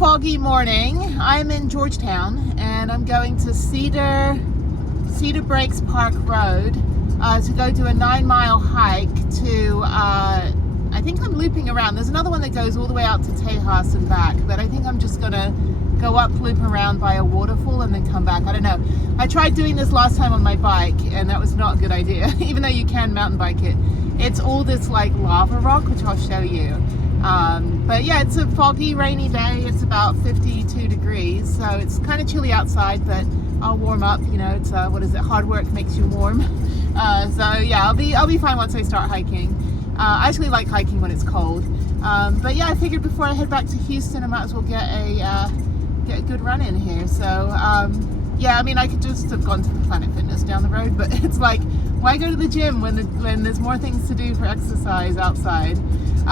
foggy morning. I'm in Georgetown and I'm going to Cedar Breaks Park Road to go do a 9-mile hike to, I think I'm looping around. There's another one that goes all the way out to Tejas and back, but I think I'm just gonna go up, loop around by a waterfall and then come back. I don't know. I tried doing this last time on my bike and that was not a good idea, even though you can mountain bike it. It's all this like lava rock, which I'll show you. But yeah, it's a foggy, rainy day. It's about 52 degrees, so it's kind of chilly outside, but I'll warm up. You know, it's what is it? Hard work makes you warm. So yeah, I'll be fine once I start hiking. I actually like hiking when it's cold. But yeah, I figured before I head back to Houston, I might as well get a good run in here. So yeah, I mean, I could just have gone to the Planet Fitness down the road, but it's like, why go to the gym when there's more things to do for exercise outside?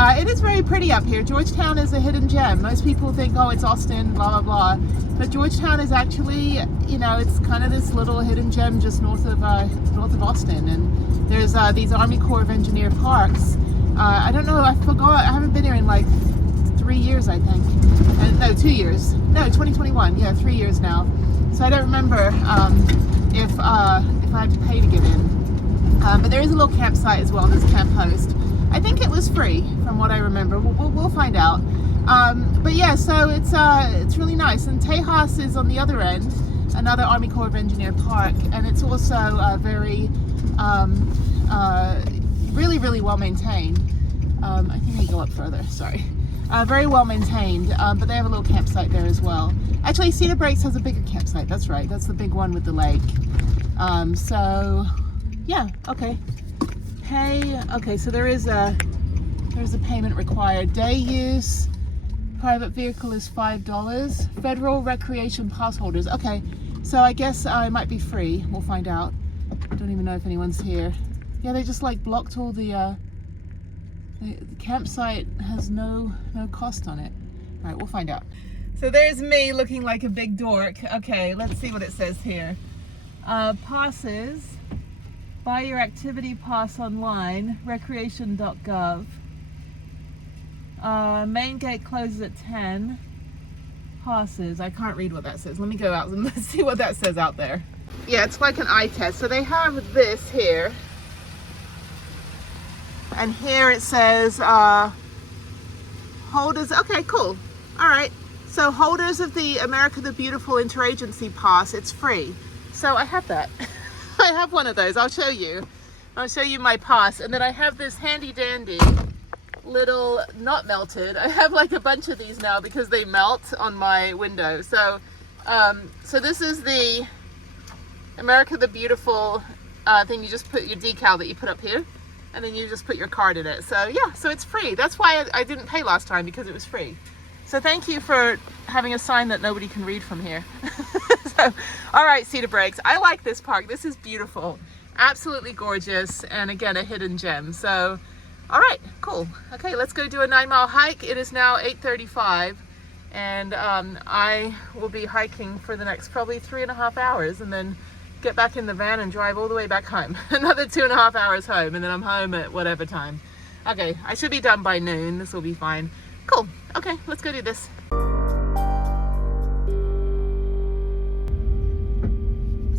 It is very pretty up here. Georgetown is a hidden gem. Most people think, oh, it's Austin, blah, blah, blah. But Georgetown is actually, you know, it's kind of this little hidden gem just north of Austin. And there's these Army Corps of Engineer parks. I don't know, I forgot. I haven't been here in like 3 years, I think. No, 2 years. No, 2021. Yeah, 3 years now. So I don't remember if I had to pay to get in. But there is a little campsite as well, this camp host. I think it was free, from what I remember. We'll find out. But yeah, so it's really nice. And Tejas is on the other end, another Army Corps of Engineer park, and it's also very, really well maintained. I think I go up further. Sorry. Very well maintained, but they have a little campsite there as well. Actually, Cedar Breaks has a bigger campsite. That's right. That's the big one with the lake. So yeah, okay. Okay, so there's a payment required. Day use, private vehicle is $5. Federal recreation pass holders. Okay, so I guess it might be free. We'll find out. I don't even know if anyone's here. Yeah, they just like blocked all the campsite has no cost on it. All right, we'll find out. So there's me looking like a big dork. Okay, let's see what it says here. Passes. Buy your activity pass online, recreation.gov. Main gate closes at 10. Passes. I can't read what that says. Let me go out and let's see what that says out there. Yeah, it's like an eye test. So they have this here. And here it says holders. Okay, cool. All right. So holders of the America the Beautiful Interagency Pass, it's free. So I have that. I have one of those. I'll show you. I'll show you my pass. And then I have this handy dandy little, not melted. I have like a bunch of these now because they melt on my window. So, so this is the America the Beautiful thing. You just put your decal that you put up here, and then you just put your card in it. So yeah, so it's free. That's why I didn't pay last time, because it was free. So thank you for having a sign that nobody can read from here. So, all right, Cedar Breaks. I like this park. This is beautiful. Absolutely gorgeous. And again, a hidden gem. So, all right, cool. Okay, let's go do a 9-mile hike. It is now 8:35. And I will be hiking for the next probably 3.5 hours, and then get back in the van and drive all the way back home. Another 2.5 hours home, and then I'm home at whatever time. Okay, I should be done by noon. This will be fine. Cool. Okay, let's go do this.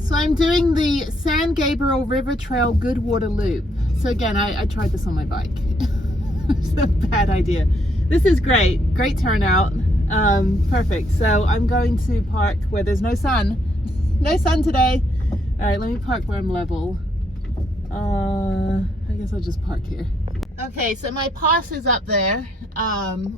So I'm doing the San Gabriel River Trail Goodwater Loop. So again, I tried this on my bike. It's a bad idea. This is great. Great turnout. Perfect. So I'm going to park where there's no sun. No sun today. All right, let me park where I'm level. I guess I'll just park here. Okay, so my pass is up there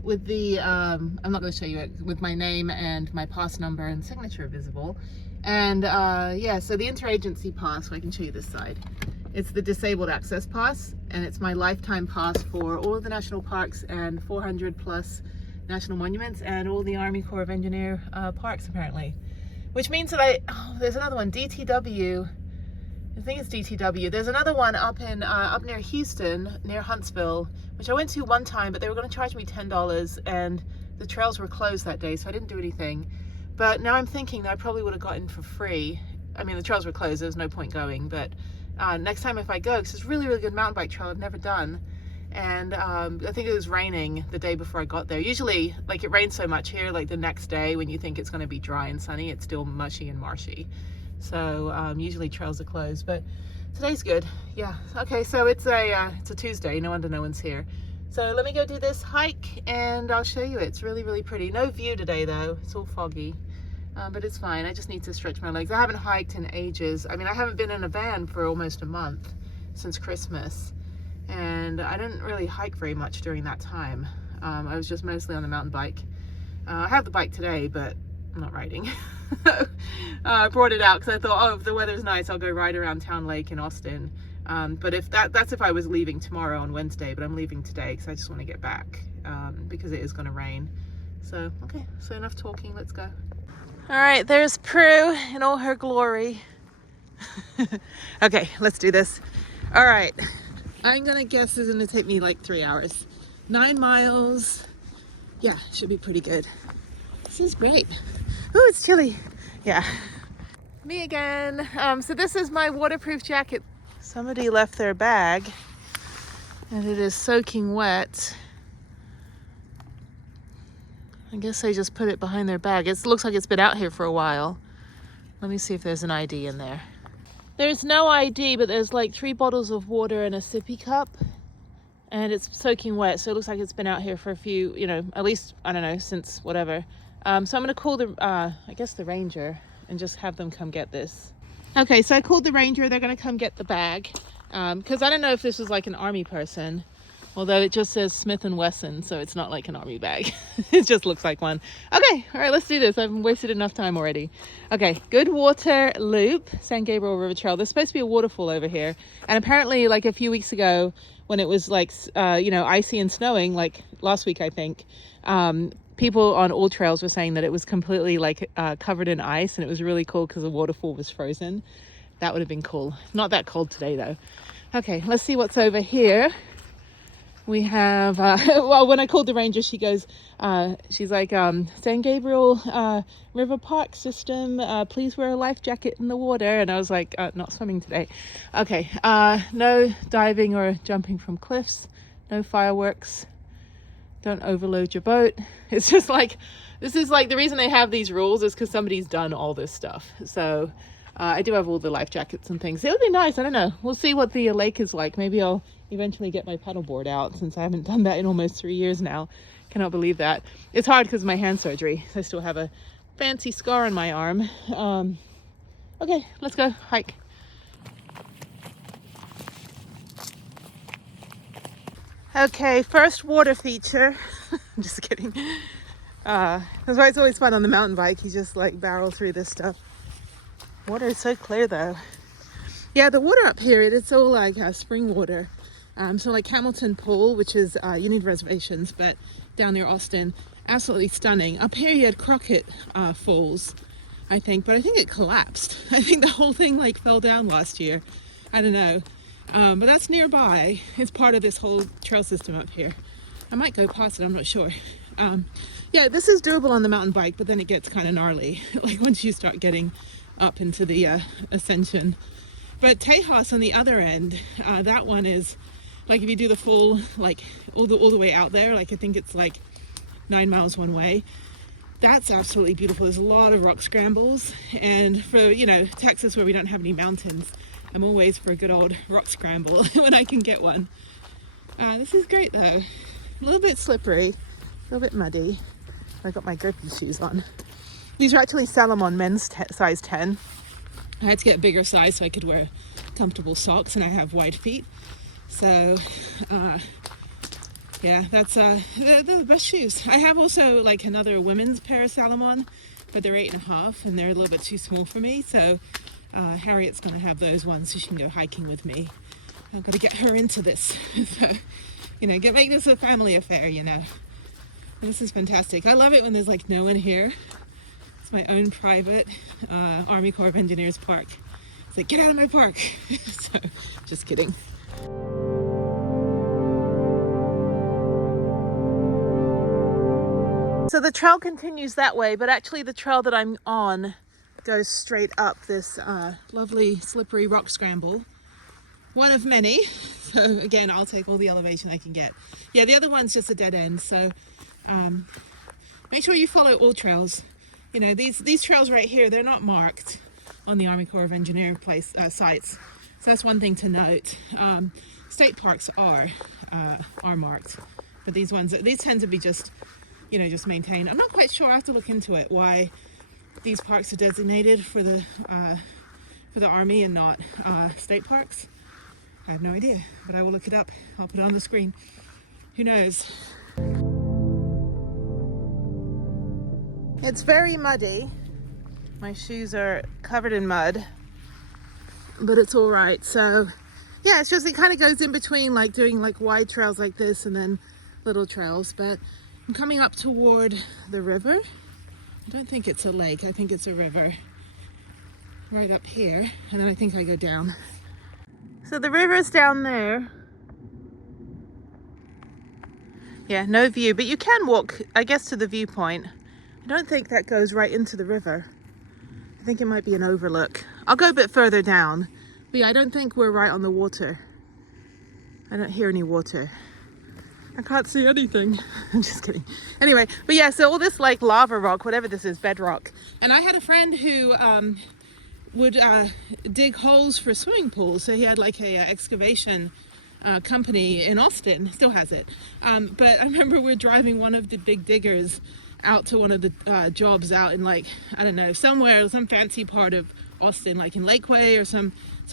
with the, I'm not going to show you it, with my name and my pass number and signature visible. And yeah, so the interagency pass, so I can show you this side. It's the disabled access pass, and it's my lifetime pass for all of the national parks and 400 plus national monuments and all the Army Corps of Engineer parks apparently. Which means that there's another one, DTW. I think it's DTW. There's another one up near Houston, near Huntsville, which I went to one time, but they were going to charge me $10, and the trails were closed that day, so I didn't do anything. But now I'm thinking that I probably would have gotten for free. I mean, the trails were closed, there's no point going, but next time if I go, because it's a really, really good mountain bike trail I've never done, And I think it was raining the day before I got there. Usually, like, it rains so much here, like the next day when you think it's going to be dry and sunny, it's still mushy and marshy. So usually trails are closed, but today's good. Yeah. Okay, so it's a Tuesday. No wonder no one's here. So let me go do this hike and I'll show you it. It's really, really pretty. No view today though. It's all foggy. But it's fine. I just need to stretch my legs. I haven't hiked in ages. I mean, I haven't been in a van for almost a month since Christmas. And I didn't really hike very much during that time. I was just mostly on the mountain bike. I have the bike today, but I'm not riding. I brought it out because I thought, oh, if the weather's nice, I'll go ride around Town Lake in Austin. But if that's if I was leaving tomorrow on Wednesday, but I'm leaving today because I just want to get back because it is going to rain. So, okay, so enough talking, let's go. All right, there's Prue in all her glory. Okay, let's do this. All right. I'm gonna guess this is gonna take me like 3 hours. 9 miles. Yeah, should be pretty good. This is great. Oh, it's chilly. Yeah. Me again. So this is my waterproof jacket. Somebody left their bag and it is soaking wet. I guess they just put it behind their bag. It looks like it's been out here for a while. Let me see if there's an ID in there. There's no ID, but there's like 3 bottles of water and a sippy cup, and it's soaking wet, so it looks like it's been out here for a few, you know, at least, I don't know, since whatever. So I'm gonna call the, I guess the ranger and just have them come get this. Okay, so I called the ranger. They're gonna come get the bag, because I don't know if this was like an army person, although it just says Smith & Wesson, so it's not like an army bag. It just looks like one. Okay, all right, let's do this. I've wasted enough time already. Okay, Goodwater Loop, San Gabriel River Trail. There's supposed to be a waterfall over here. And apparently, like a few weeks ago, when it was like, you know, icy and snowing, like last week, I think, people on all trails were saying that it was completely like covered in ice, and it was really cool because the waterfall was frozen. That would have been cool. Not that cold today, though. Okay, let's see what's over here. We have, well, when I called the ranger, she goes, she's like, San Gabriel River Park system, please wear a life jacket in the water. And I was like, not swimming today. Okay, no diving or jumping from cliffs, no fireworks, don't overload your boat. It's just like, this is like, the reason they have these rules is because somebody's done all this stuff. So I do have all the life jackets and things. It would be nice, I don't know. We'll see what the lake is like. Maybe I'll eventually get my paddleboard out, since I haven't done that in almost 3 years now. Cannot believe that. It's hard because of my hand surgery. I still have a fancy scar on my arm. Okay, let's go hike. Okay, first water feature. I'm just kidding. That's why it's always fun on the mountain bike. You just like barrel through this stuff. Water is so clear though. Yeah, the water up here, it's all like spring water. So like Hamilton Pool, which is, you need reservations, but down near Austin, absolutely stunning. Up here you had Crockett Falls, I think, but I think it collapsed. I think the whole thing like fell down last year. I don't know. But that's nearby. It's part of this whole trail system up here. I might go past it, I'm not sure. Yeah, this is doable on the mountain bike, but then it gets kind of gnarly, like once you start getting up into the ascension. But Tejas on the other end, that one is like, if you do the full, like all the way out there, like I think it's like 9 miles one way. That's absolutely beautiful. There's a lot of rock scrambles, and for, you know, Texas where we don't have any mountains, I'm always for a good old rock scramble when I can get one. This is great though. A little bit slippery, a little bit muddy. I got my grippy shoes on. These are actually Salomon men's size 10. I had to get a bigger size so I could wear comfortable socks, and I have wide feet. So, yeah, that's they're the best shoes. I have also like another women's pair of Salomon, but they're 8.5 and they're a little bit too small for me. So Harriet's going to have those ones so she can go hiking with me. I've got to get her into this. So, you know, make this a family affair, you know. And this is fantastic. I love it when there's like no one here. It's my own private Army Corps of Engineers park. It's like, get out of my park. So, just kidding. So the trail continues that way, but actually the trail that I'm on goes straight up this lovely slippery rock scramble. One of many. So again, I'll take all the elevation I can get. Yeah, the other one's just a dead end. So make sure you follow all trails. You know, these trails right here, they're not marked on the Army Corps of Engineer sites. So that's one thing to note. State parks are marked, but these tend to be just, you know, just maintained. I'm not quite sure. I have to look into it why these parks are designated for the Army and not state parks. I have no idea, but I will look it up. I'll put it on the screen. Who knows? It's very muddy. My shoes are covered in mud, but it's all right. So yeah, it's just, it kind of goes in between like doing like wide trails like this and then little trails. But I'm coming up toward the river. I don't think it's a lake. I think it's a river right up here. And then I think I go down. So the river's down there. Yeah, no view, but you can walk, I guess, to the viewpoint. I don't think that goes right into the river. I think it might be an overlook. I'll go a bit further down. But yeah, I don't think we're right on the water. I don't hear any water. I can't see anything. I'm just kidding. Anyway, but yeah, so all this like lava rock, whatever this is, bedrock. And I had a friend who would dig holes for swimming pools. So he had like a excavation company in Austin, still has it. But I remember we're driving one of the big diggers out to one of the jobs out in like, I don't know, somewhere, some fancy part of Austin, like in Lakeway or some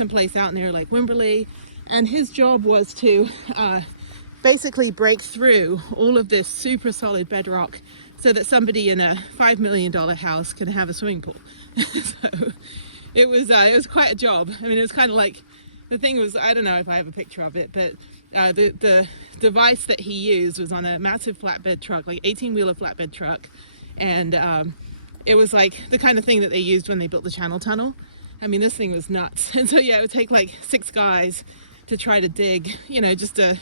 place out near like Wimberley. And his job was to basically break through all of this super solid bedrock so that somebody in a $5 million house can have a swimming pool. So it was quite a job. I mean, it was kind of like, the thing was, I don't know if I have a picture of it, but the device that he used was on a massive flatbed truck, like 18-wheeler flatbed truck. And it was like the kind of thing that they used when they built the Channel Tunnel. I mean, this thing was nuts. And so, yeah, it would take like 6 guys to try to dig, you know, just a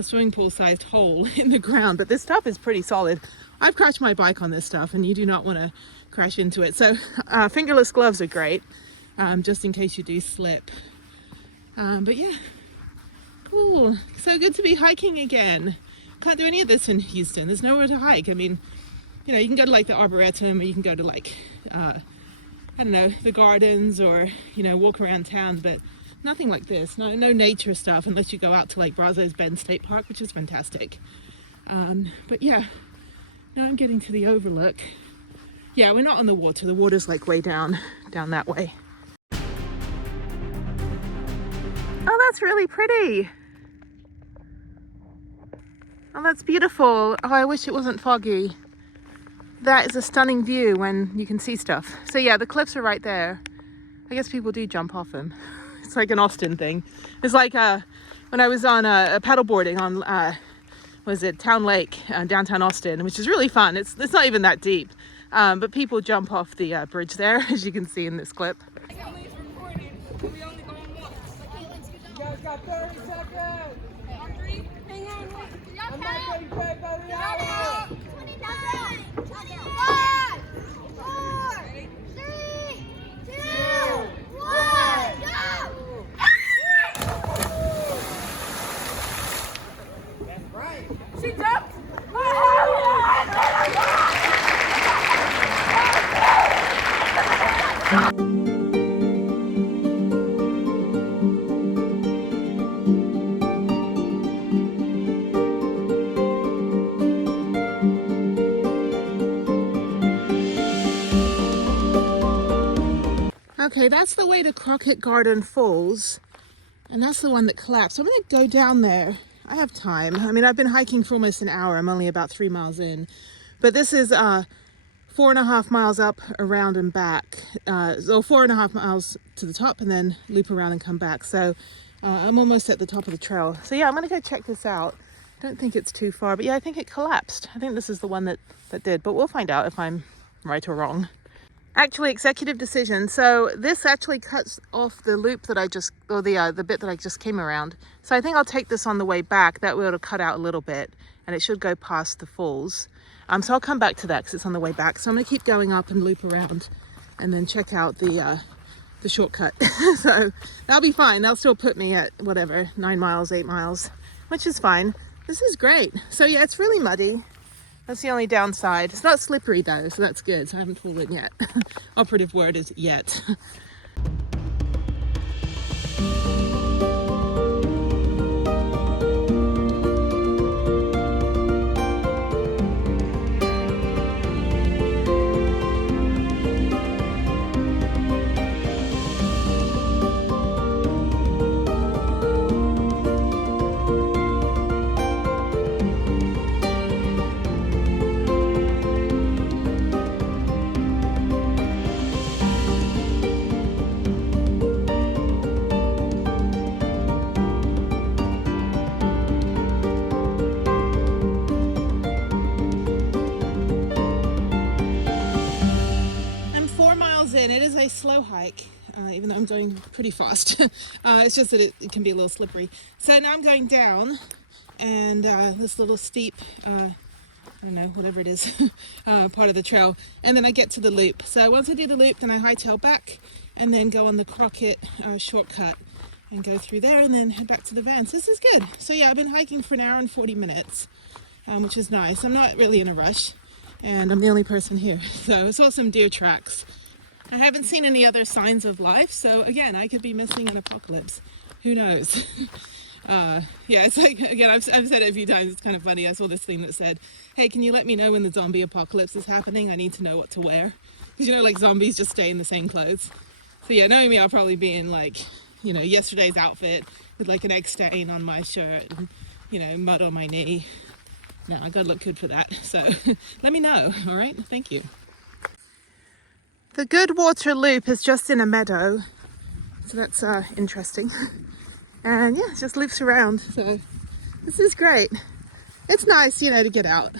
swimming pool sized hole in the ground. But this stuff is pretty solid. I've crashed my bike on this stuff, and you do not want to crash into it. So fingerless gloves are great, just in case you do slip. But yeah, cool. So good to be hiking again. Can't do any of this in Houston. There's nowhere to hike. I mean, you know, you can go to like the Arboretum, or you can go to like, I don't know, the gardens, or, you know, walk around town, but nothing like this. No nature stuff, unless you go out to like Brazos Bend State Park, which is fantastic. But yeah, now I'm getting to the overlook. Yeah, we're not on the water. The water's like way down that way. Oh, that's really pretty. Oh, that's beautiful. Oh, I wish it wasn't foggy. That is a stunning view when you can see stuff. So yeah, the cliffs are right there. I guess people do jump off them. It's like an Austin thing. It's like when I was on paddleboarding on, was it Town Lake, downtown Austin, which is really fun. It's not even that deep, but people jump off the bridge there, as you can see in this clip. Got 30 seconds. On 3. Hang on. I'm not getting paid by the hour. 29. 5, 4, 3, 2, 1, go! That's right. She jumped. Okay, that's the way to Crockett Garden Falls, and that's the one that collapsed. I'm gonna go down there. I have time. I mean, I've been hiking for almost an hour. I'm only about 3 miles in, but this is 4.5 miles up, around and back. So 4.5 miles to the top and then loop around and come back. So I'm almost at the top of the trail. So yeah, I'm gonna go check this out. Don't think it's too far, but yeah, I think it collapsed. I think this is the one that did, but we'll find out if I'm right or wrong. Actually, executive decision. So this actually cuts off the loop that I just, or the bit that I just came around. So I think I'll take this on the way back. That way it'll cut out a little bit, and it should go past the falls. So I'll come back to that because it's on the way back. So I'm gonna keep going up and loop around, and then check out the the shortcut. So that'll be fine. They'll still put me at whatever, 9 miles, 8 miles, which is fine. This is great. So yeah, it's really muddy. That's the only downside. It's not slippery though, so that's good. So I haven't fallen yet. Operative word is yet. In. It is a slow hike, even though I'm going pretty fast. It's just that it can be a little slippery. So now I'm going down, and this little steep, I don't know, whatever it is, part of the trail, and then I get to the loop. So once I do the loop, then I hightail back, and then go on the CROCKETT shortcut, and go through there, and then head back to the van. So this is good. So yeah, I've been hiking for 1 hour and 40 minutes, which is nice. I'm not really in a rush, and I'm the only person here. So I saw some deer tracks. I haven't seen any other signs of life, so again, I could be missing an apocalypse. Who knows? Yeah, it's like, again, I've said it a few times, it's kind of funny. I saw this thing that said, hey, can you let me know when the zombie apocalypse is happening? I need to know what to wear. Because, you know, like zombies just stay in the same clothes. So yeah, knowing me, I'll probably be in like, you know, yesterday's outfit with like an egg stain on my shirt and, you know, mud on my knee. No, I gotta look good for that. So let me know, all right? Thank you. The Goodwater Loop is just in a meadow, so that's interesting. And yeah, it just loops around, so this is great. It's nice, you know, to get out,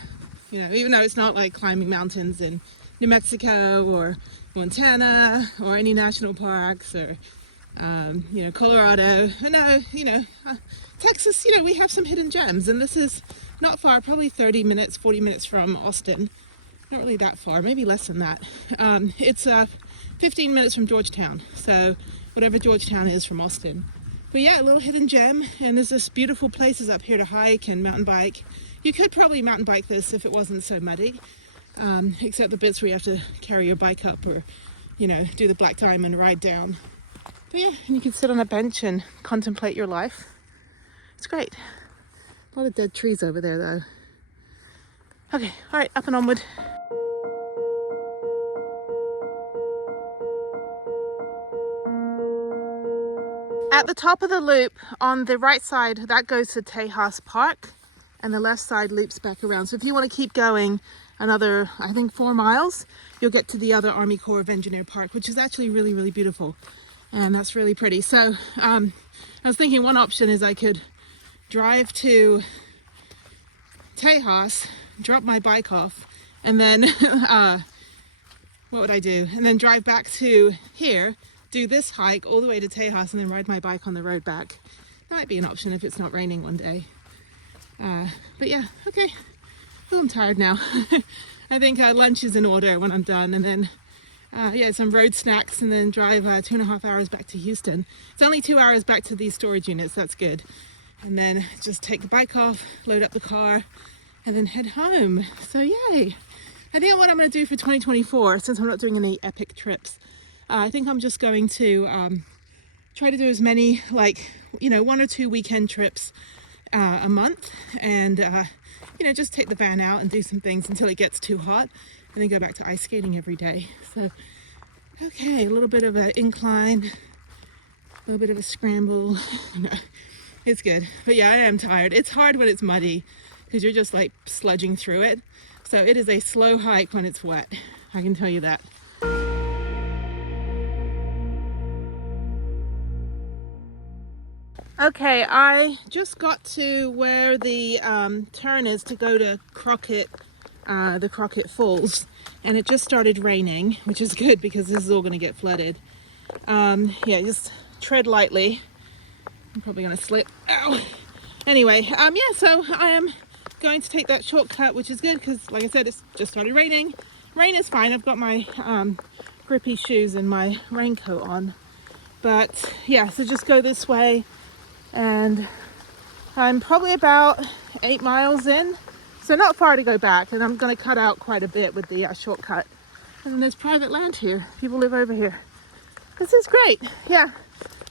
you know, even though it's not like climbing mountains in New Mexico or Montana or any national parks or, you know, Colorado. No, you know, Texas, you know, we have some hidden gems, and this is not far, probably 30 minutes, 40 minutes from Austin. Not really that far, maybe less than that. It's 15 minutes from Georgetown, so whatever Georgetown is from Austin. But yeah, a little hidden gem, and there's this beautiful places up here to hike and mountain bike. You could probably mountain bike this if it wasn't so muddy, except the bits where you have to carry your bike up or, you know, do the Black Diamond ride down. But yeah, and you can sit on a bench and contemplate your life. It's great. A lot of dead trees over there though. Okay, all right, up and onward. At the top of the loop, on the right side, that goes to Tejas Park, and the left side loops back around. So if you want to keep going another, I think 4 miles, you'll get to the other Army Corps of Engineer Park, which is actually really, really beautiful. And that's really pretty. So I was thinking one option is I could drive to Tejas, drop my bike off, and then what would I do? And then drive back to here, do this hike all the way to Tejas, and then ride my bike on the road back. That might be an option if it's not raining one day. But yeah, okay. Oh, I'm tired now. I think lunch is in order when I'm done, and then yeah, some road snacks, and then drive 2.5 hours back to Houston. It's only 2 hours back to these storage units, that's good. And then just take the bike off, load up the car, and then head home. So yay. I think what I'm going to do for 2024, since I'm not doing any epic trips, I think I'm just going to try to do as many, like, you know, 1 or 2 weekend trips a month, and you know, just take the van out and do some things until it gets too hot, and then go back to ice skating every day. So okay, a little bit of an incline, a little bit of a scramble. No, it's good. But yeah, I am tired. It's hard when it's muddy because you're just like sludging through it. So it is a slow hike when it's wet, I can tell you that. Okay, I just got to where the turn is to go to CROCKETT, the CROCKETT Falls, and it just started raining, which is good because this is all going to get flooded. Yeah, just tread lightly. I'm probably going to slip. Ow! Anyway, yeah, so I am going to take that shortcut, which is good because, like I said, it's just started raining. Rain is fine. I've got my grippy shoes and my raincoat on. But yeah, so just go this way, and I'm probably about 8 miles in, so not far to go back, and I'm going to cut out quite a bit with the shortcut. And then there's private land here. People live over here. This is great. Yeah.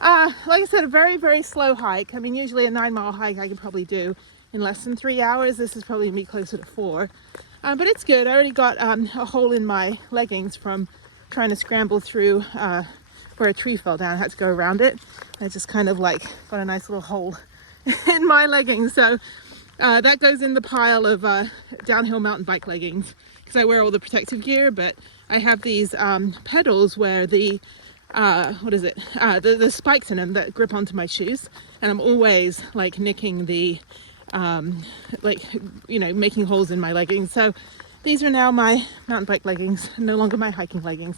Like I said, a very, very slow hike. I mean, usually a 9-mile hike I could probably do in less than 3 hours. This is probably going to be closer to 4. But it's good. I already got a hole in my leggings from trying to scramble through where a tree fell down. I had to go around it. I just kind of like got a nice little hole in my leggings. So that goes in the pile of downhill mountain bike leggings, because I wear all the protective gear, but I have these pedals where the the spikes in them that grip onto my shoes, and I'm always like nicking the making holes in my leggings. So these are now my mountain bike leggings, no longer my hiking leggings.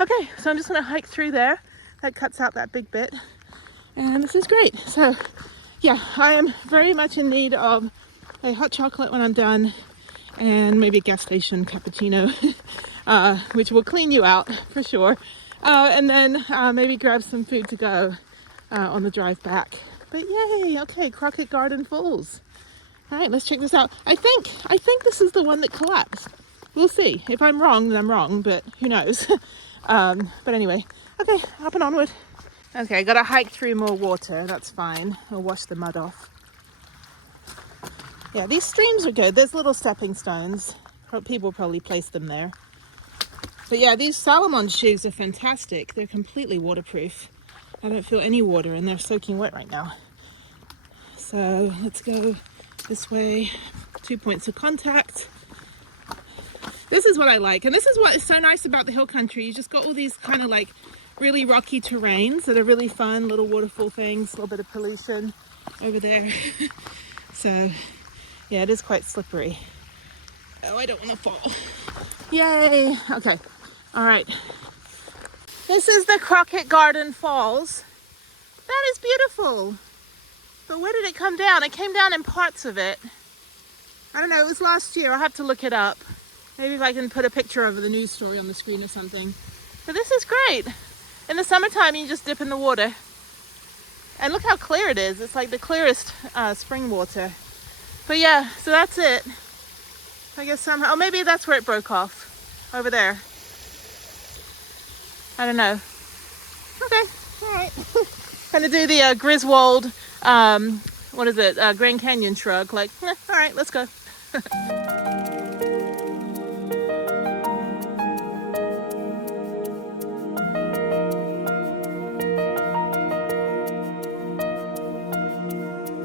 Okay, so I'm just gonna hike through there. That cuts out that big bit, and this is great. So yeah, I am very much in need of a hot chocolate when I'm done, and maybe a gas station cappuccino, which will clean you out for sure. And then maybe grab some food to go on the drive back. But yay, okay, Crockett Garden Falls. All right, let's check this out. I think this is the one that collapsed. We'll see. If I'm wrong, then I'm wrong, but who knows? But anyway, okay, up and onward. Okay, I gotta hike through more water. That's fine. I'll wash the mud off. Yeah, these streams are good. There's little stepping stones. People probably placed them there. But yeah, these Salomon shoes are fantastic. They're completely waterproof. I don't feel any water, and they're soaking wet right now. So let's go this way. 2 points of contact. This is what I like, and this is what is so nice about the hill country. You just got all these kind of like really rocky terrains that are really fun, little waterfall things, a little bit of pollution over there. So yeah, it is quite slippery. Oh, I don't want to fall. Yay! Okay, all right. This is the Crockett Garden Falls. That is beautiful. But where did it come down? It came down in parts of it. I don't know, it was last year. I'll have to look it up. Maybe if I can put a picture of the news story on the screen or something. But this is great. In the summertime, you just dip in the water. And look how clear it is. It's like the clearest spring water. But yeah, so that's it. I guess somehow, oh, maybe that's where it broke off. Over there. I don't know. Okay, all right. Gonna do the Griswold, what is it, Grand Canyon shrug. Like, all right, let's go.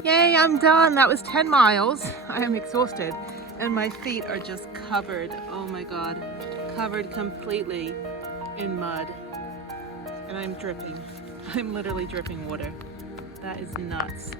Yay, I'm done. That was 10 miles. I am exhausted. And my feet are just covered. Oh my God. Covered completely in mud. And I'm dripping. I'm literally dripping water. That is nuts.